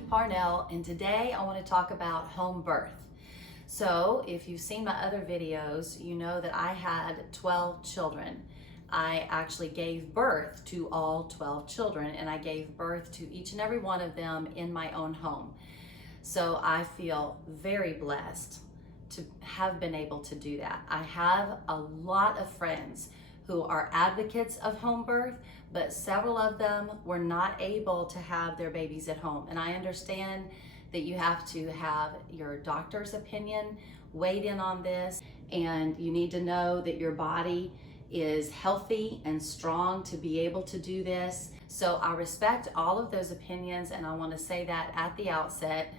Jackie Parnell, and today I want to talk about home birth. So if you've seen my other videos, you know that I had 12 children. I actually gave birth to all 12 children, and I gave birth to each and every one of them in my own home. So I feel very blessed to have been able to do that. I have a lot of friends who are advocates of home birth, but several of them were not able to have their babies at home. And I understand that you have to have your doctor's opinion weighed in on this, and you need to know that your body is healthy and strong to be able to do this. So I respect all of those opinions, and I want to say that at the outset,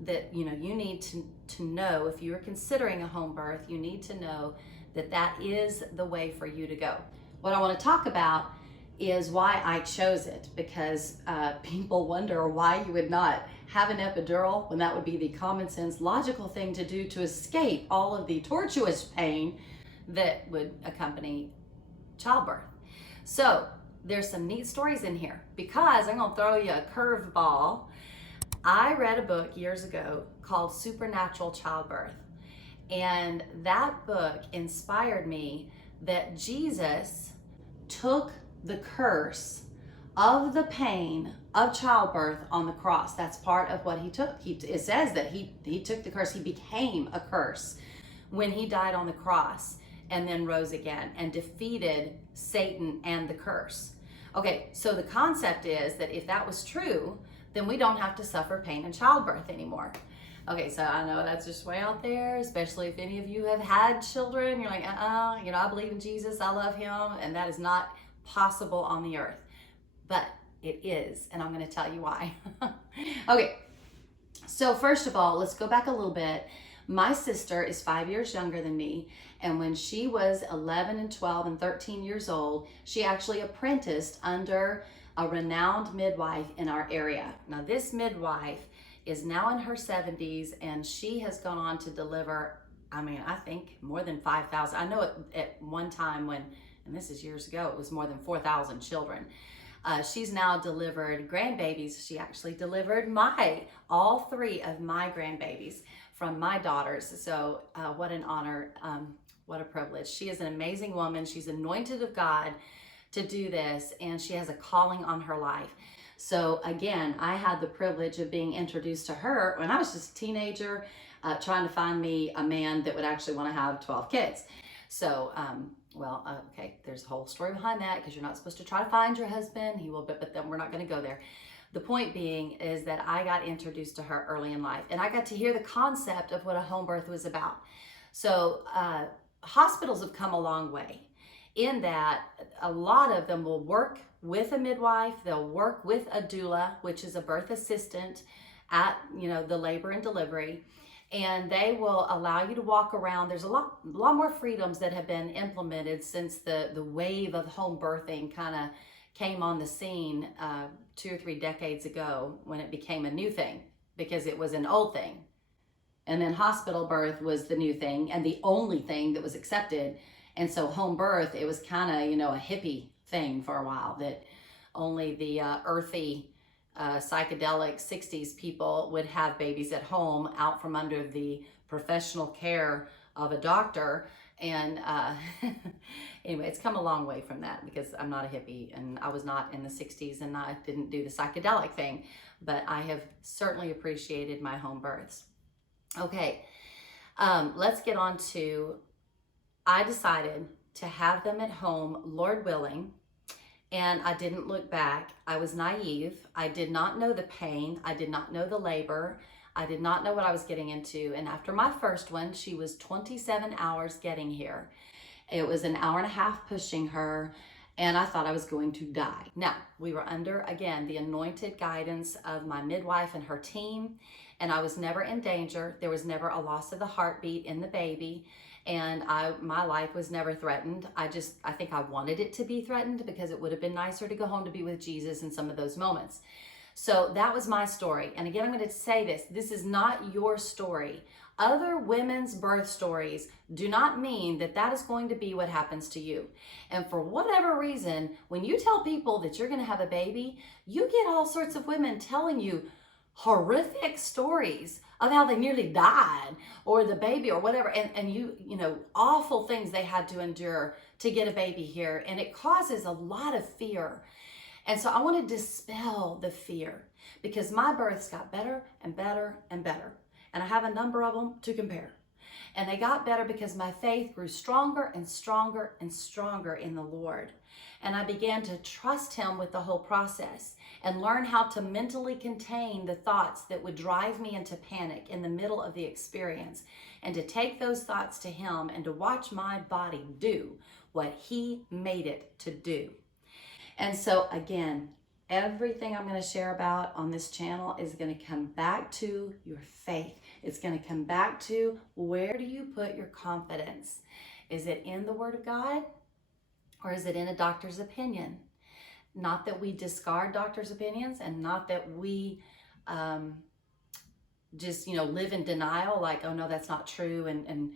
that you need to know, if you're considering a home birth, you need to know that that is the way for you to go. What I want to talk about is why I chose it, because people wonder why you would not have an epidural when that would be the common sense, logical thing to do to escape all of the tortuous pain that would accompany childbirth. So there's some neat stories in here, because I'm gonna throw you a curveball. I read a book years ago called Supernatural Childbirth, and that book inspired me that Jesus took the curse of the pain of childbirth on the cross. That's part of what he took. It says that he took the curse. He became a curse when he died on the cross and then rose again and defeated Satan and the curse. Okay, so the concept is that if that was true, then we don't have to suffer pain in childbirth anymore. Okay, so I know that's just way out there, especially if any of you have had children. You're like, I believe in Jesus, I love him, and that is not possible on the earth. But it is, and I'm gonna tell you why. Okay, so first of all, let's go back a little bit. My sister is 5 years younger than me, and when she was 11 and 12 and 13 years old, she actually apprenticed under a renowned midwife in our area. Now this midwife is now in her 70s, and she has gone on to deliver, I think more than 5,000. I know at one time when, and this is years ago, it was more than 4,000 children. She's now delivered grandbabies. She actually delivered all three of my grandbabies from my daughters. So what an honor, what a privilege. She is an amazing woman. She's anointed of God to do this, and she has a calling on her life. So again, I had the privilege of being introduced to her when I was just a teenager, trying to find me a man that would actually want to have 12 kids. So, okay, there's a whole story behind that, because you're not supposed to try to find your husband. He will, but then we're not going to go there. The point being is that I got introduced to her early in life, and I got to hear the concept of what a home birth was about. So hospitals have come a long way, in that a lot of them will work with a midwife, they'll work with a doula, which is a birth assistant at the labor and delivery, and they will allow you to walk around. There's a lot more freedoms that have been implemented since the wave of home birthing kind of came on the scene 2 or 3 decades ago, when it became a new thing, because it was an old thing. And then hospital birth was the new thing and the only thing that was accepted. And so home birth, it was kind of, a hippie thing for a while, that only the earthy, psychedelic 60s people would have babies at home, out from under the professional care of a doctor. And anyway, it's come a long way from that, because I'm not a hippie, and I was not in the 60s, and I didn't do the psychedelic thing, but I have certainly appreciated my home births. Okay, let's get on to, I decided to have them at home, Lord willing, and I didn't look back. I was naive. I did not know the pain. I did not know the labor. I did not know what I was getting into. And after my first one, she was 27 hours getting here. It was an hour and a half pushing her, and I thought I was going to die. Now, we were under, again, the anointed guidance of my midwife and her team, and I was never in danger. There was never a loss of the heartbeat in the baby, and my life was never threatened. I think I wanted it to be threatened, because it would have been nicer to go home to be with Jesus in some of those moments. So that was my story. And again, I'm going to say this is not your story. Other women's birth stories do not mean that that is going to be what happens to you. And for whatever reason, when you tell people that you're going to have a baby, you get all sorts of women telling you horrific stories of how they nearly died or the baby or whatever. And you know, awful things they had to endure to get a baby here. And it causes a lot of fear. And so I want to dispel the fear because my births got better and better and better. And I have a number of them to compare. And they got better because my faith grew stronger and stronger and stronger in the Lord. And I began to trust Him with the whole process and learn how to mentally contain the thoughts that would drive me into panic in the middle of the experience, and to take those thoughts to Him and to watch my body do what He made it to do. And so again, everything I'm going to share about on this channel is going to come back to your faith. It's going to come back to, where do you put your confidence? Is it in the Word of God, or is it in a doctor's opinion? Not that we discard doctors' opinions, and not that we just, live in denial, like, oh no, that's not true, and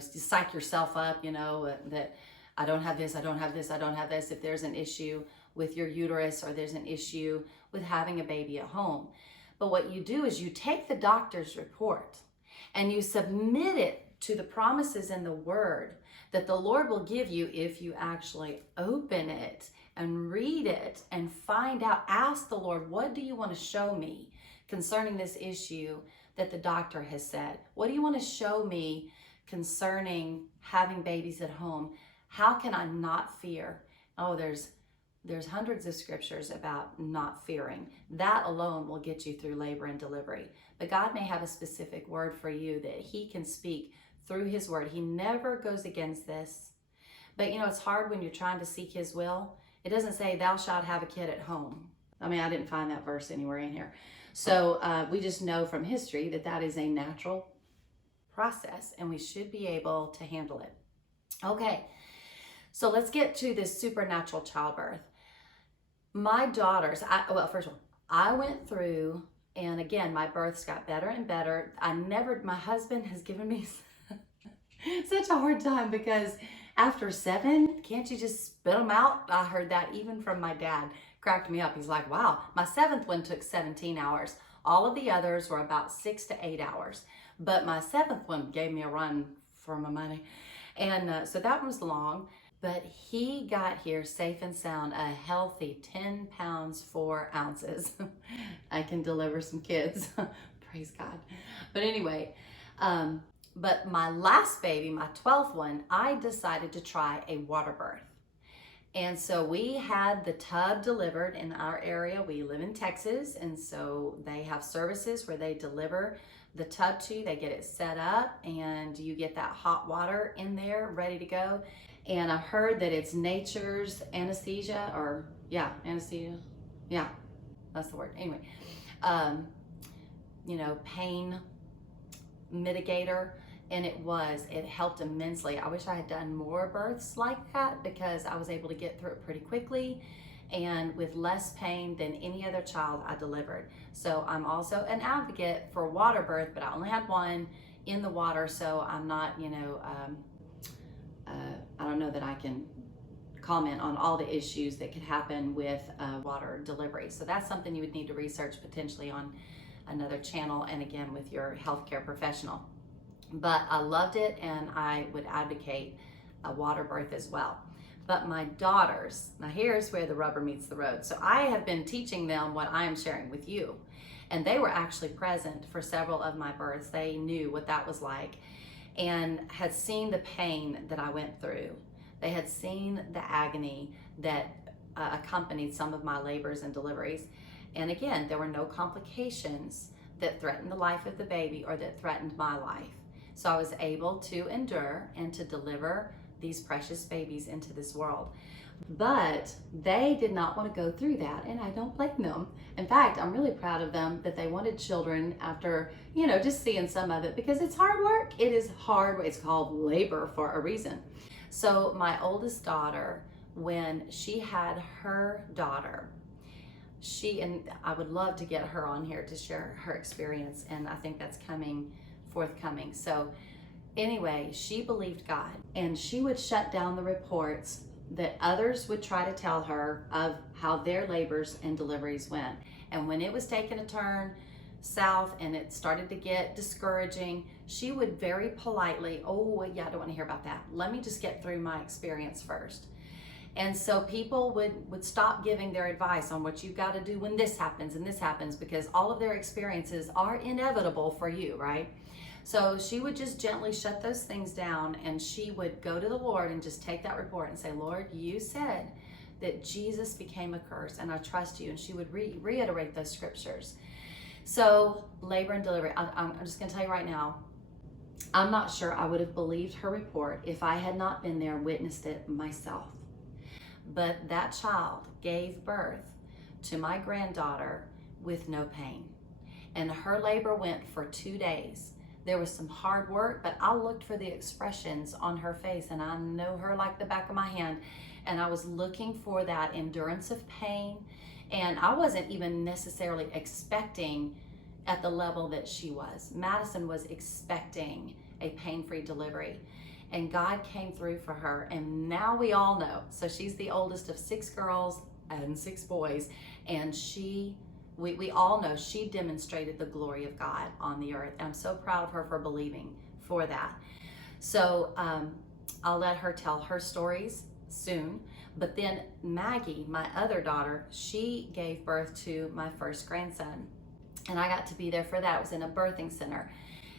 psych yourself up, that I don't have this, I don't have this, I don't have this. If there's an issue with your uterus, or there's an issue with having a baby at home. But what you do is you take the doctor's report and you submit it to the promises in the Word that the Lord will give you if you actually open it and read it and find out. Ask the Lord, what do you want to show me concerning this issue that the doctor has said? What do you want to show me concerning having babies at home? How can I not fear? Oh, there's hundreds of scriptures about not fearing. That alone will get you through labor and delivery. But God may have a specific word for you that He can speak through His Word. He never goes against this. But it's hard when you're trying to seek His will. It doesn't say, thou shalt have a kid at home. I mean, I didn't find that verse anywhere in here. So we just know from history that that is a natural process, and we should be able to handle it. Okay, so let's get to this supernatural childbirth. My daughters, first of all, I went through, and again, my births got better and better. My husband has given me such a hard time because after 7, can't you just spit them out? I heard that even from my dad. Cracked me up. He's like, wow, my 7th one took 17 hours. All of the others were about 6 to 8 hours. But my 7th one gave me a run for my money. And so that was long. But he got here safe and sound, a healthy 10 pounds, 4 ounces. I can deliver some kids. Praise God. But anyway, but my last baby, my 12th one, I decided to try a water birth. And so we had the tub delivered in our area. We live in Texas, and so they have services where they deliver the tub to you. They get it set up, and you get that hot water in there ready to go. And I heard that it's nature's anesthesia, anesthesia. Yeah, that's the word. Anyway, pain mitigator. And it helped immensely. I wish I had done more births like that because I was able to get through it pretty quickly and with less pain than any other child I delivered. So I'm also an advocate for water birth, but I only had one in the water, so I'm not, I don't know that I can comment on all the issues that could happen with water delivery. So that's something you would need to research potentially on another channel, and again with your healthcare professional. But I loved it, and I would advocate a water birth as well. But my daughters, now here's where the rubber meets the road. So I have been teaching them what I am sharing with you, and they were actually present for several of my births. They knew what that was like and had seen the pain that I went through. They had seen the agony that accompanied some of my labors and deliveries. And again, there were no complications that threatened the life of the baby or that threatened my life. So I was able to endure and to deliver these precious babies into this world. But they did not want to go through that, and I don't blame them. In fact, I'm really proud of them that they wanted children after, just seeing some of it, because it's hard work. It is hard. It's called labor for a reason. So my oldest daughter, when she had her daughter, and I would love to get her on here to share her experience, and I think that's forthcoming. So anyway, she believed God, and she would shut down the reports that others would try to tell her of how their labors and deliveries went. And when it was taking a turn south and it started to get discouraging, she would very politely, oh yeah, I don't want to hear about that. Let me just get through my experience first. And so people would stop giving their advice on what you've got to do when this happens and this happens, because all of their experiences are inevitable for you, right? So she would just gently shut those things down, and she would go to the Lord and just take that report and say, Lord, you said that Jesus became a curse, and I trust you. And she would reiterate those scriptures. So labor and delivery, I'm just going to tell you right now, I'm not sure I would have believed her report if I had not been there, witnessed it myself. But that child gave birth to my granddaughter with no pain. And her labor went for 2 days. There was some hard work, but I looked for the expressions on her face, and I know her like the back of my hand. And I was looking for that endurance of pain. And I wasn't even necessarily expecting at the level that she was. Madison was expecting a pain-free delivery. And God came through for her, and now we all know. So she's the oldest of 6 girls and 6 boys, and we all know she demonstrated the glory of God on the earth. And I'm so proud of her for believing for that. So I'll let her tell her stories soon. But then Maggie, my other daughter, she gave birth to my first grandson, and I got to be there for that. It was in a birthing center.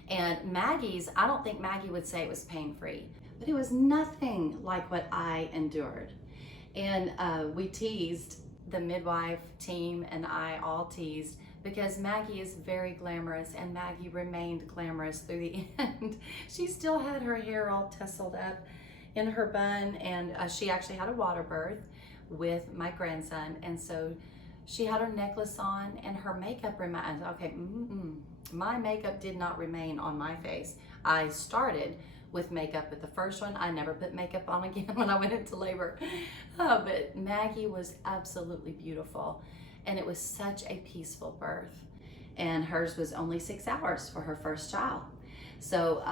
And Maggie's, I don't think Maggie would say it was pain-free, but it was nothing like what I endured. And we teased, the midwife team and I all teased, because Maggie is very glamorous, and Maggie remained glamorous through the end. She still had her hair all tousled up in her bun, and she actually had a water birth with my grandson. And so she had her necklace on, and her makeup remained, my makeup did not remain on my face. I started with makeup with the first one. I never put makeup on again when I went into labor. But Maggie was absolutely beautiful, and it was such a peaceful birth. And hers was only 6 hours for her first child. So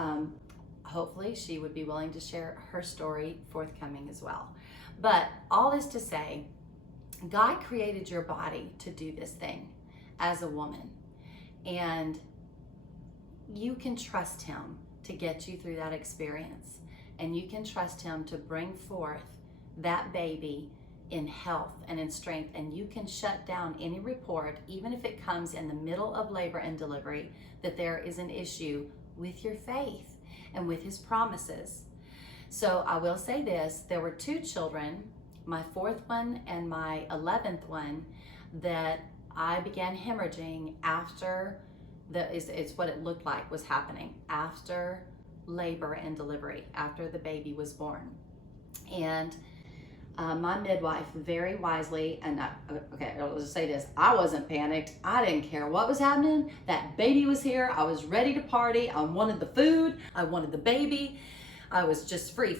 hopefully she would be willing to share her story forthcoming as well. But all this to say, God created your body to do this thing as a woman. And you can trust him to get you through that experience. And you can trust him to bring forth that baby in health and in strength. And you can shut down any report, even if it comes in the middle of labor and delivery, that there is an issue with your faith and with his promises. So I will say this, there were 2 children, my 4th one and my 11th one, that I began hemorrhaging after it's what it looked like was happening after labor and delivery, after the baby was born. And my midwife very wisely, and I'll just say this, I wasn't panicked. I didn't care what was happening. That baby was here. I was ready to party. I wanted the food. I wanted the baby. I was just free.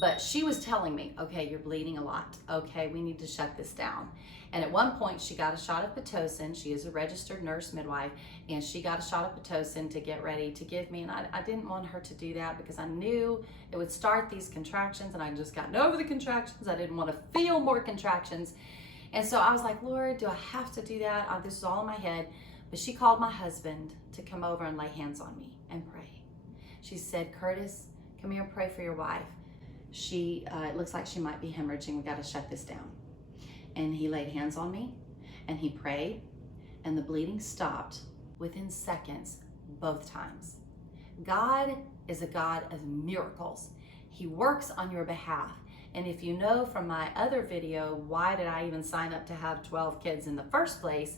But she was telling me, okay, you're bleeding a lot. Okay, we need to shut this down. And at one point she got a shot of Pitocin. She is a registered nurse midwife, and she got a shot of Pitocin to get ready to give me. And I didn't want her to do that because I knew it would start these contractions, and I just gotten over the contractions. I didn't want to feel more contractions. And so I was like, Lord, do I have to do that? This is all in my head. But she called my husband to come over and lay hands on me and pray. She said, Curtis, come here and pray for your wife. It looks like she might be hemorrhaging. We got to shut this down. And he laid hands on me, and he prayed, and the bleeding stopped within seconds both times. God is a God of miracles. He works on your behalf. And if you know from my other video, why did I even sign up to have 12 kids in the first place,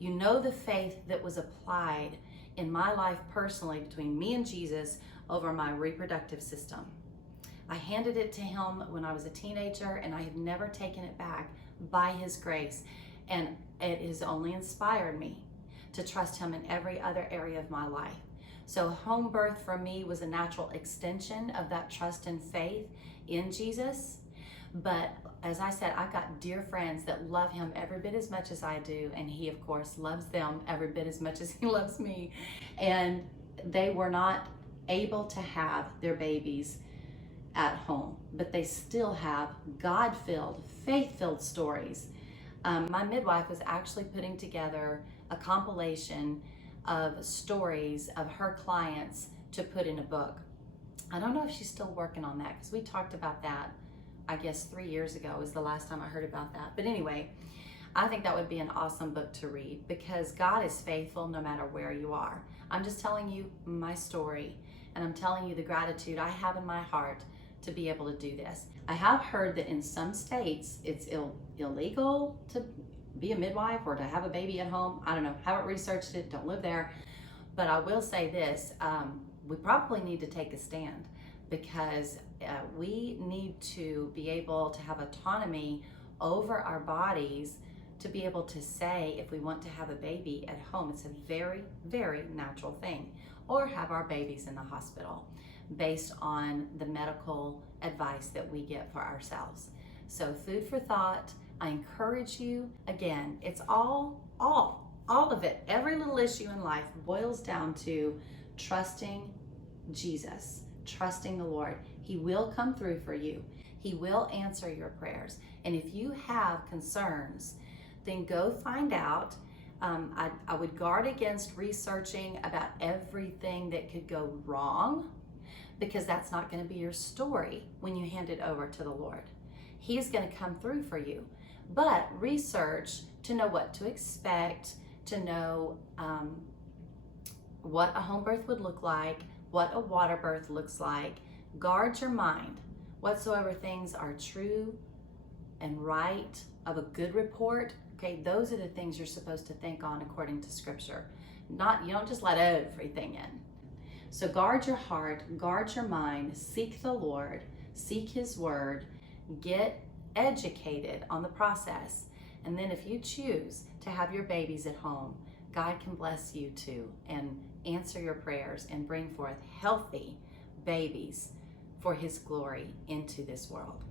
you know the faith that was applied in my life personally between me and Jesus over my reproductive system. I handed it to him when I was a teenager, and I have never taken it back by his grace. And it has only inspired me to trust him in every other area of my life. So home birth for me was a natural extension of that trust and faith in Jesus. But as I said, I've got dear friends that love him every bit as much as I do, and he, of course, loves them every bit as much as he loves me. And they were not able to have their babies at home, but they still have God-filled, faith-filled stories. My midwife was actually putting together a compilation of stories of her clients to put in a book. I don't know if she's still working on that, because we talked about that, I guess 3 years ago was the last time I heard about that. But anyway, I think that would be an awesome book to read, because God is faithful no matter where you are. I'm just telling you my story, and I'm telling you the gratitude I have in my heart to be able to do this. I have heard that in some states it's illegal to be a midwife or to have a baby at home. I don't know, haven't researched it, don't live there. But I will say this, we probably need to take a stand, because we need to be able to have autonomy over our bodies to be able to say if we want to have a baby at home. It's a very, very natural thing. Or have our babies in the hospital based on the medical advice that we get for ourselves. So food for thought. I encourage you, again, it's all of it. Every little issue in life boils down to trusting Jesus, trusting the Lord. He will come through for you. He will answer your prayers. And if you have concerns, then go find out. I would guard against researching about everything that could go wrong, because that's not going to be your story when you hand it over to the Lord. He's going to come through for you. But research to know what to expect, to know what a home birth would look like, what a water birth looks like. Guard your mind. Whatsoever things are true and right, of a good report, okay, those are the things you're supposed to think on according to Scripture. You don't just let everything in. So guard your heart, guard your mind, seek the Lord, seek His Word, get educated on the process. And then if you choose to have your babies at home, God can bless you too and answer your prayers and bring forth healthy babies for His glory into this world.